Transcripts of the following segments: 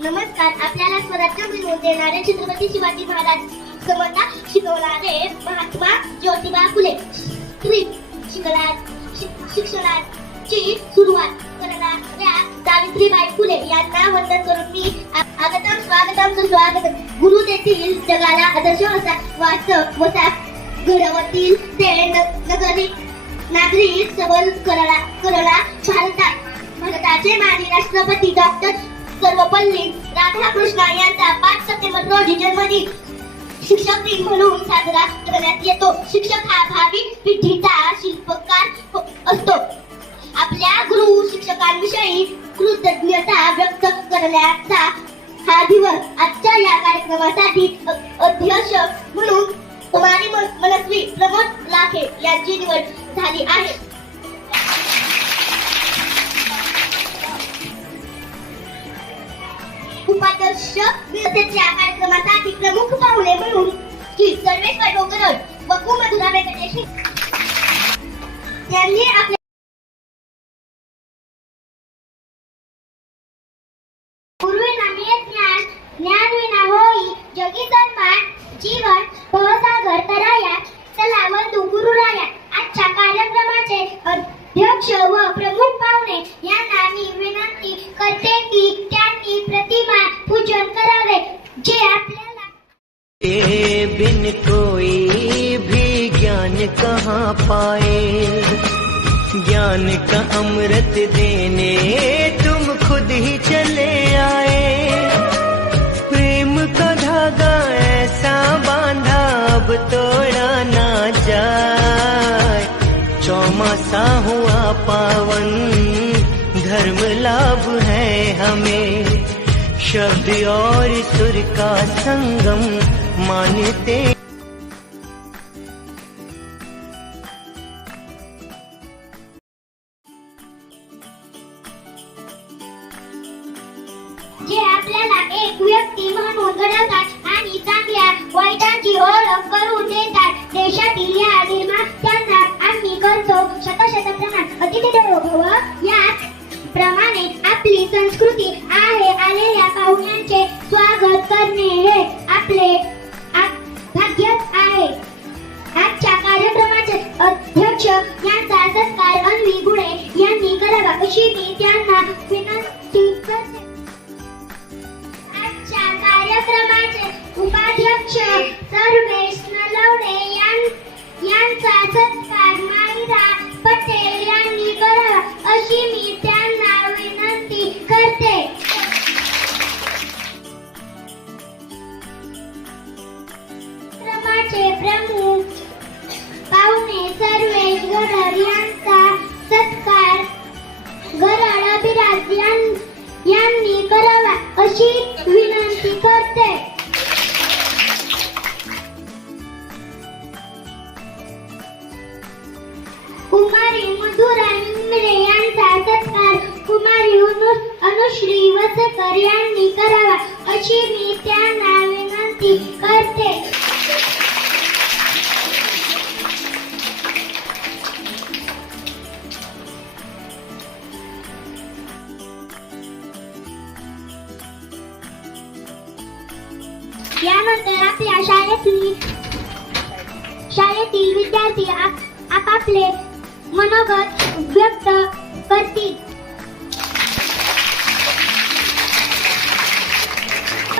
नमस्कार. आपल्याला स्वराज्य मिळवून देणारे छत्रपती शिवाजी महाराज समता शिकवणारे महात्मा ज्योतिबा फुले शिक्षणाची सुरुवात करणाऱ्या सावित्रीबाई फुले यांना वंदन करून मी आगतम स्वागतम सुस्वागतम. गुरु तेथील जगाला आदर्श वसा घडवतील ते नागरिक सबल करला भारताचे माजी राष्ट्रपती डॉक्टर सर्वपल्ली राधाकृष्ण यांचा 5 सप्टेंबर रोजी जन्मदिन शिक्षक दिन म्हणून साजरा करण्यात येतो. शिक्षक हा भावी पिढीचा शिल्पकार असतो. आपल्या गुरु शिक्षकांविषयी कृतज्ञता व्यक्त करण्याचा हा दिवस. आजच्या या कार्यक्रमासाठी अध्यक्ष म्हणून कुमारी मनस्वी प्रमोद लाखे यांची निवड झाली आहे. उपाध्यक्ष या कार्यक्रमासाठी प्रमुख पाहुणे म्हणून श्री सर्वेश्वर डोंगरड व कुमधुरा व्यंकटेश यांनी आपल्या ज्ञान विना होई जगी सन्मान जीवन भवसागर तराया. चला वंदू गुरुराया. आजच्या कार्यक्रमाचे अध्यक्ष व प्रमुख पाहुणे यांना मी विनंती करते की त्यांनी प्रतिमा पूजन करावे जे आपल्याला बिन कोई भी ज्ञान कहाँ पाए. ज्ञान का अमृत देने तुम खुद ही चले आए. प्रेम का धागा ऐसा बांधा अब तोड़ा ना जाए. चौमासा हुआ पावन धर्म लाभ है हमें. शब्द और सुर का संगम मानते जे आपल्याला एक व्यक्ती म्हणून घडवतात आणि चांगल्या वाईटांची ओळख करून देतात. देशातील या निर्मात्यांना आम्ही करतो शतशत प्रणाम. अतिथी देवो भव. याच प्रमाणे आपली संस्कृती आहे. आलेल्या पाहुण्यांचे स्वागत करणे हे आपले भाग्यच आहे. आजच्या कार्यक्रमाचे अध्यक्ष यांचा सत्कार अन्वी गुळे यांनी करावा अशी मी त्यांना विनंती करते. आजच्या कार्यक्रमाचे उपाध्यक्ष सर्वेश नलवडे यांचा सत्कार माहिरा पटेल यांनी करावा अशी मी त्यांना विनंती करते. कार्यक्रमाचे प्रमुख पाहुणे सर्वेश गरड यांचा सत्कार गरड अभिराज यांनी करावा अशी विनंती करते. कुमारी मधुरा निमरे यांचा सत्कार कुमारी अनुश्री वसकर यांनी करावा अशी मी त्यांना विनंती करते. यानंतर आपल्या शाळेतील विद्यार्थी आपापले मनोगत व्यक्त करतील.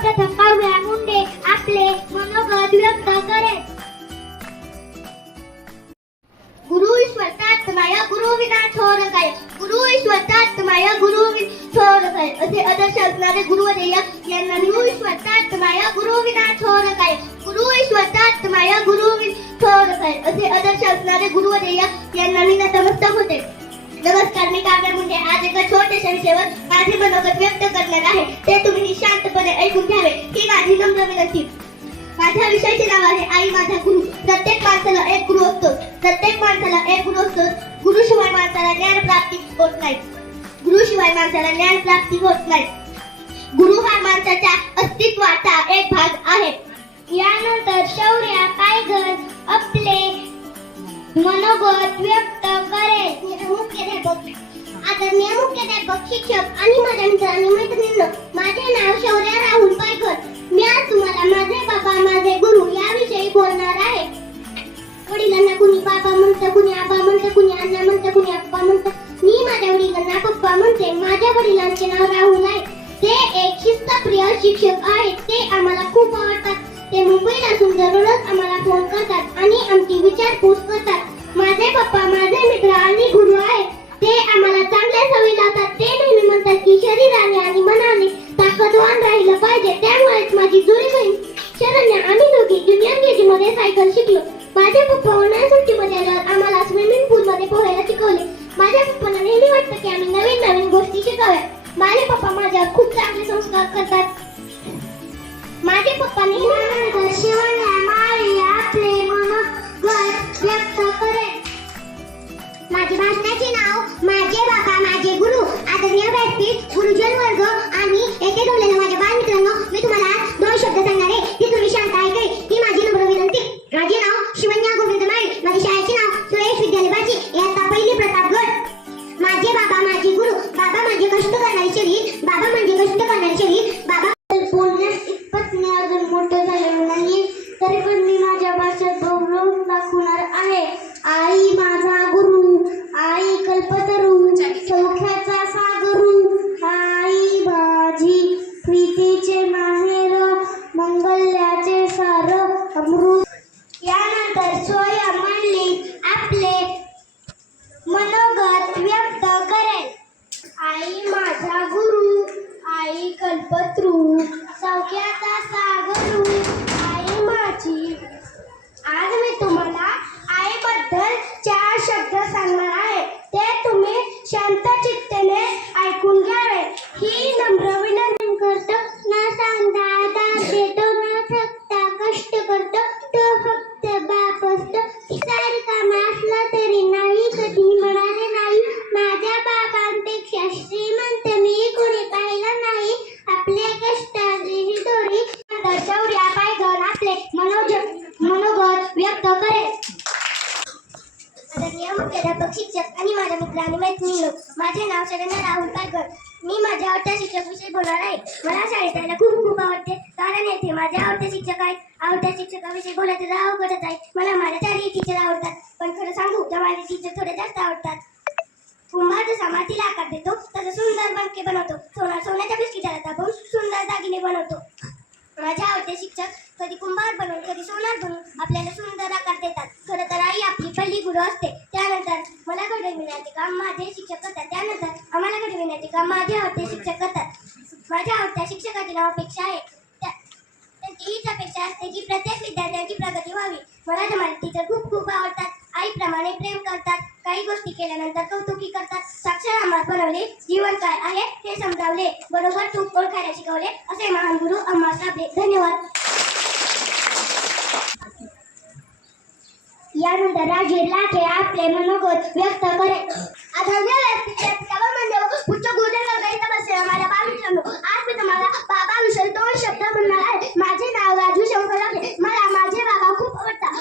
प्रथम काव्या मुंडे आपले मनोगत व्यक्त करेल. गुरु ईश्वर तात्माय गुरु विना थोर काय. गुरु ईश्वर तात्माय गुरु थोर काय असे आदर्श असणारे गुरुवर्य यांना गुरु ईश्वर तात्माय गुरु विना थोर काय. गुरु ईश्वर तात्माय गुरु थोर काय असे आदर्श असणारे गुरुवर्य यांना मी नतमस्तक होते. नमस्कार. मी काव्या मुंडे आज एका छोट्याशा विषयावर माझे मनोगत व्यक्त करणार आहे. ते तुम्ही शांतपणे ऐकून घ्यावे ही माझी नम्र विनंती. माझ्या विषयाचे नाव आहे आई माझा गुरु. प्रत्येक माणसाला एक गुरु असतो. प्रत्येक माणसाला एक गुरु असतो. गुरुशिवाय माणसाला ज्ञान प्राप्ती होत नाही. गुरुशिवाय माणसाला ज्ञान प्राप्ती होत नाही. गुरु हा माणसाच्या अस्तित्वाचा एक भाग आहे. यानंतर शौर्य पायघर आपले मनोगत व्यक्त करेल. आदरणीय मुख्याध्यापक शिक्षक आणि माझ्या मित्रांनी मैत्रिणींनो, माझे नाव शिक्षक आहेत ते आम्हाला खूप आवडतात. ते मुंबईत असून दररोज आम्हाला फोन करतात आणि आमची विचारपूस करतात. माझे पप्पा माझे मित्र आणि गुरु आहेत. ते आम्हाला चांगल्या सवयी लावतात. ते नेहमी म्हणतात की शरीराने आणि मनाने ताकदवान राहिलं पाहिजे. त्यामुळेच माझी जुळी बहीण शरण्या आम्ही दोघी ज्युनियर केजी मध्ये सायकल शिकलो. माझे पप्पा उन्हाळ्या सुट्टीमध्ये आल्यावर आम्हाला स्विमिंग पूल मध्ये पोहायला शिकवले. माझ्या पप्पांना नेहमी वाटतं की आम्ही नवीन नवीन गोष्टी शिकाव्या. माझे पप्पा माझ्यावर खूप चांगले संस्कार करतात. माझे पप्पा नेहमी शिवण्या माळी आपले मनोगत व्यक्त करेल. माझे भाषणाचे नाव माझे बाबा माझे गुरु आदरणीय व्यासपीठ गुरुजन वर्ग आणि येथे जमलेल्या माझ्या बालमित्रांनो, मी तुम्हाला आज 2 शब्द सांगणार आहे. ती तुम्ही शांत ऐकावी ही माझी नम्र विनंती. माझे नाव शिवण्या गोविंद माळी. माझे शाळेचे नाव सुरेश विद्यालय बाची इयत्ता पहिली प्रतापगड. माझे बाबा माझे गुरु. बाबा म्हणजे कष्ट करणारे शरीर. बाबा म्हणजे कष्ट करणारे शरीर. बाबा बोलण्यास इतपत मी अजून मोठं झालेलो नाही, तरी पण मी माझ्या भाषेत बोलून दाखवणार आहे. आई माझा गुरु, आई कल्पतरू, सौख्याचा सागरू, आई माझी प्रीतीचे माहेर, मंगल्याचे सार अमृत. यानंतर स्वयं म्हणली आपले मनोगत व्यक्त करेल. आई माझा गुरु, आई कल्पतरू, सौख्याचा सागरू, आई माझी. आज मी तुम्हाला आईबद्दल 4 शब्द सांगणार आहे. ते तुम्ही शांत चित्तेने ऐकून घ्यावे ही नम्र विनंती. करतो न सांगता दाद देतो, न थकता कष्ट करतो, तो फक्त बाप असतो. सारखा असला तरी नाही कधी म्हणाले नाही, माझ्या बाबांपेक्षा श्रीमंत मी कोणी पाहिलं नाही. आपल्या कष्टाची दोरी शौर्या पायगण आपले मनोगत व्यक्त करेल. आदरणीय मुख्याध्यापक शिक्षक आणि माझ्या मित्र आणि मैत्रिणींनो, माझे नाव शरण्या राहुल पायगण. मी माझ्या आवडत्या शिक्षकाविषयी बोलणार आहे. मला शाळेत जायला खूप आवडते, कारण येथे माझे आवडते शिक्षक आहेत. आवडत्या शिक्षकाविषयी बोलायचं तर अवघडच आहे. मला माझ्या 4 टीचर आवडतात, पण खरं सांगू तर माझे टीचर थोडे जास्त आवडतात. कुंभार जसा मातीला आकार देतो तसं सुंदर बनके बनवतो. सोन्याच्या बिस्किटाला दाबून सुंदर दागिने बनवतो. माझे आवडते शिक्षक कधी कुंभार बनवून कधी सोनार बनवून आपल्याला सुंदर आकार देतात. खरं तर आई आपली पहिली गुरु असते. त्यानंतर मला घडविण्याचे काम माझे शिक्षक करतात. त्यानंतर आम्हाला घडविण्याचे काम माझे आवडते शिक्षक करतात. माझ्या आवडत्या शिक्षकाची नाव अपेक्षा आहे. त्यांची हीच अपेक्षा असते की प्रत्येक विद्यार्थ्यांची प्रगती व्हावी. मला तर माझे टीचर खूप आवडतात. आईप्रमाणे प्रेम करतात. काही गोष्टी केल्यानंतर कौतुकी करतात. साक्षर आम्हाला बनवले. जीवन काय आहे हे समजावले. बरोबर चूक ओळखायला शिकवले. असे महान गुरु आम्हाला लाभले. धन्यवाद. यानंतर राजे लाखे आपले मनोगत व्यक्त करेल. आदरणीय उच्च गुरुदेव गणित बसलेला माझ्या बालमित्रांनो, आज मी तुम्हाला बाबाविषयी 2 शब्द म्हणणार आहे. माझे नाव राजू शंकर लाखे. मला माझे बाबा खूप आवडतात.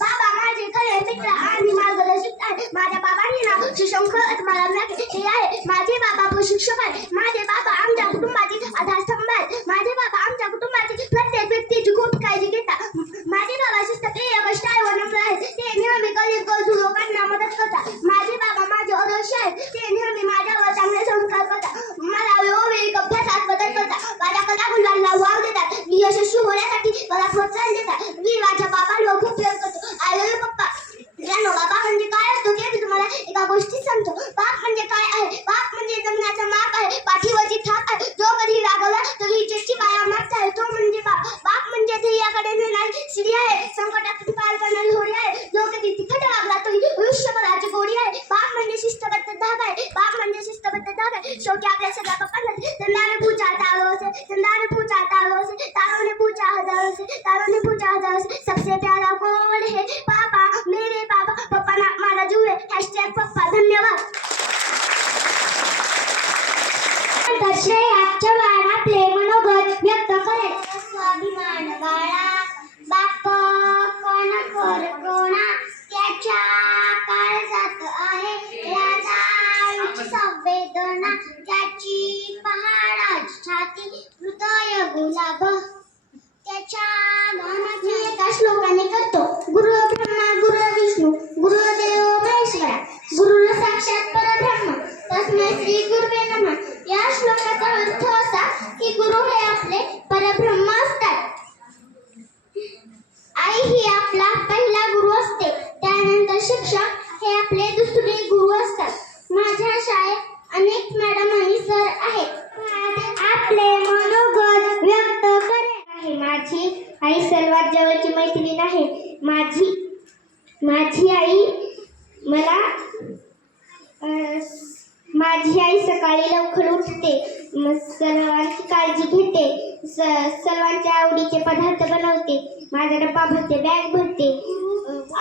बाबा माझे खरे मित्र आणि मार्गदर्शक आहेत. माझ्या बाबांचे नाव श्री शंकर मला लाखे हे आहे. माझे बाबा प्रशिक्षक आहेत. माझे बाबा आमच्या कुटुंबाचे आधारस्तंभ आहेत. माझे बाबा आमच्या कुटुंबाची प्रत्येक व्यक्तीची खूप काळजी घेतात. माझे बाबा शिस्तप्रिय कष्टाळू व नम्र आहेत. ते नेहमी गरजू लोकांना मदत करतात. माझे बाबा माझे आदर्श आहेत. ते नेहमी माझ्यावर चांगले संस्कार करतात. मला वेळोवेळी अभ्यासात मदत करतात. माझ्या कलागुणांना वाव देतात. मी यशस्वी होण्यासाठी मला प्रोत्साहन देतात. मी माझ्या बाबांवर खूप प्रेम करतो. आय लव्ह यू पप्पा. मित्रांनो, बाबा म्हणजे काय असतो ते मी तुम्हाला एका गोष्टीत सांगतो. बाप म्हणजे काय आहे? बाप म्हणजे जगण्याचा माप आहे. पाठीवरची थाप आहे. जो कधी रागवला तरी इज्जतची पाया मागता आहे, तो म्हणजे बाप. बाप म्हणजे ध्येयाकडे नेणारी शिडी आहे. संकटातून पार करणारी होडी आहे. जो कधी तिखट वागला तरी आयुष्यभराची गोडी आहे. बाप म्हणजे शिस्तबद्ध धाग आहे. बाप म्हणजे शिस्तबद्ध धाग आहे. शेवटी आपल्या सगळ्या पप्पांना चंदाने पूजा तारो से, चंदाने पूजा तारो से, तारो ने पूजा हजारों से, तारो ने पूजा हजारों से, सबसे प्यारा कौन है? पापा, मेरे पापा. पप्पा ना माझा जीव आहे. #पप्पा. धन्यवाद. श्रेया चव्हाण आपले मनोगत व्यक्त करेल. स्वाभिमान बाळा, बाप कोण कोणा त्याच्या काळजात आहे. राजाची संवेदना त्याची पहाडाची छाती, हृदय गुलाब त्याच्या मनात. एका श्लोकाने करतो. गुरु ब्रह्मा गुरु विष्णू गुरुदेव महेश्वरा, गुरु साक्षात परब्रह्म तस्मै श्री गुरुवे नमः. या श्लोकाचा अर्थ असा की गुरु हे आपले परब्रह्म असतात. आई ही आपला पहिला गुरु असते. त्यानंतर शिक्षक हे आपले दुसरे गुरु असतात. माझ्या शाळेत अनेक मॅडम आणि सर आहेत. आपले मनोगत व्यक्त करत आहे. माझी आई सर्वात जवळची मैत्रीण आहे. माझी आई मला माझी आई सकाळी लवकर उठते, सर्वांची काळजी घेते, सर्वांच्या आवडीचे पदार्थ बनवते, माझा डब्बा भरते, बॅग भरते.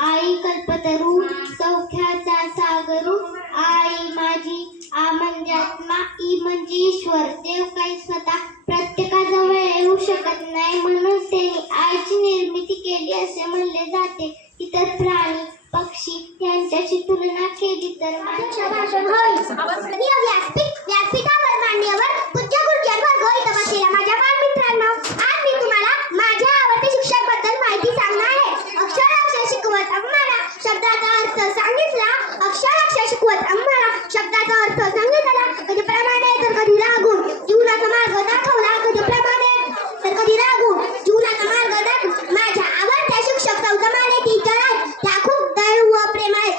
आई कल्पतरू सौख्याचा सागरू, आई माझी आ म्हणजे आत्मा, ई म्हणजे ईश्वर. देव काही स्वतः प्रत्येकाजवळ येऊ शकत नाही, म्हणून त्यांनी आईची निर्मिती केली असे म्हणले जाते. इतर प्राणी पक्षी यांच्याशी तुलना केली तर भाषण होईल. व्यासपीठावर मांडण्यावर पूज्य गुरुजन वर्ग इथं बसलेल्या माझ्या बालमित्रांनो, आज मी तुम्हाला माझ्या आवडते शिक्षक बद्दल माहिती सांगणार आहे. अक्षर शिकवत आम्हाला शब्दाचा अर्थ सांगितला. अक्षर शिकवत आम्हाला शब्दाचा अर्थ सांगितला. कधी प्रमाणे तर कधी रागून जीवनाचा मार्ग दाखवला. कधी प्रमाणे तर कधी रागून जीवनाचा मार्ग दाखवला. माझ्या आवडत्या शिक्षक चौधमाने टीचर आहेत. त्या खूप दयाळू व प्रेमळ आहेत.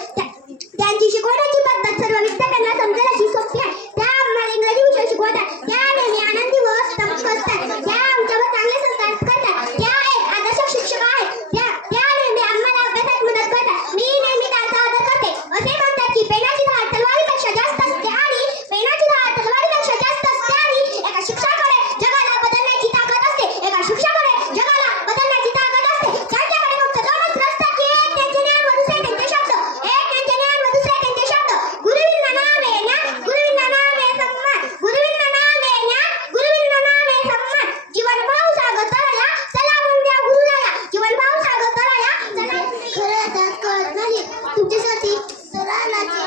त्यांची शिकवण्याची पद्धत सर्व विद्यार्थ्यांना समजेल अशी सोपी आहे. त्या आम्हाला इंग्रजी विषय शिकवतात. त्या नेहमी आनंदी व हसमुख असतात. त्या आमच्यावर चांगले संस्कार करतात. त्या एक आदर्श शिक्षक आहेत. त्या नेहमी आम्हाला अभ्यासात मदत करतात. मी नेहमी त्यांचा आदर करते. असे म्हणतात की पेनाची धार तलवारीपेक्षा जास्त असते आणि पेनाची धार तलवारीपेक्षा जास्त असते आणि एका शिक्षकाकडे जगाला बदलण्याची ताकद असते. एका शिक्षकाकडे जगाला बदलण्याची ताकद असते. त्यांच्याकडे फक्त दोनच रस्ते की एक त्यांचे ज्ञान व दुसरे त्यांचे शब्द. एक त्यांचे ज्ञान व दुसरे त्यांचे शब्द. गुरुविंना नाम आहे ना, गुरुविंना नाम आहे सन्मान. गुरुविंना नाम आहे ना, गुरुविंना नाम आहे सन्मान. जीवन भाऊ सागर तळाला चला म्हणजे गुरुला. जीवन भाऊ सागर तळाला चला. खरं तर कळत नाही तुमच्यासाठी सरानाचे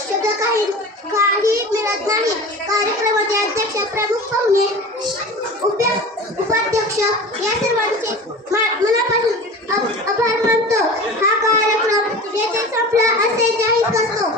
शब्द काही मिळत नाही. कार्यक्रमाचे अध्यक्ष, प्रमुख पाहुणे, उपाध्यक्ष या सर्वांचे मनापासून आभार मानतो. हा कार्यक्रम येथे संपला असे जाहीर करतो.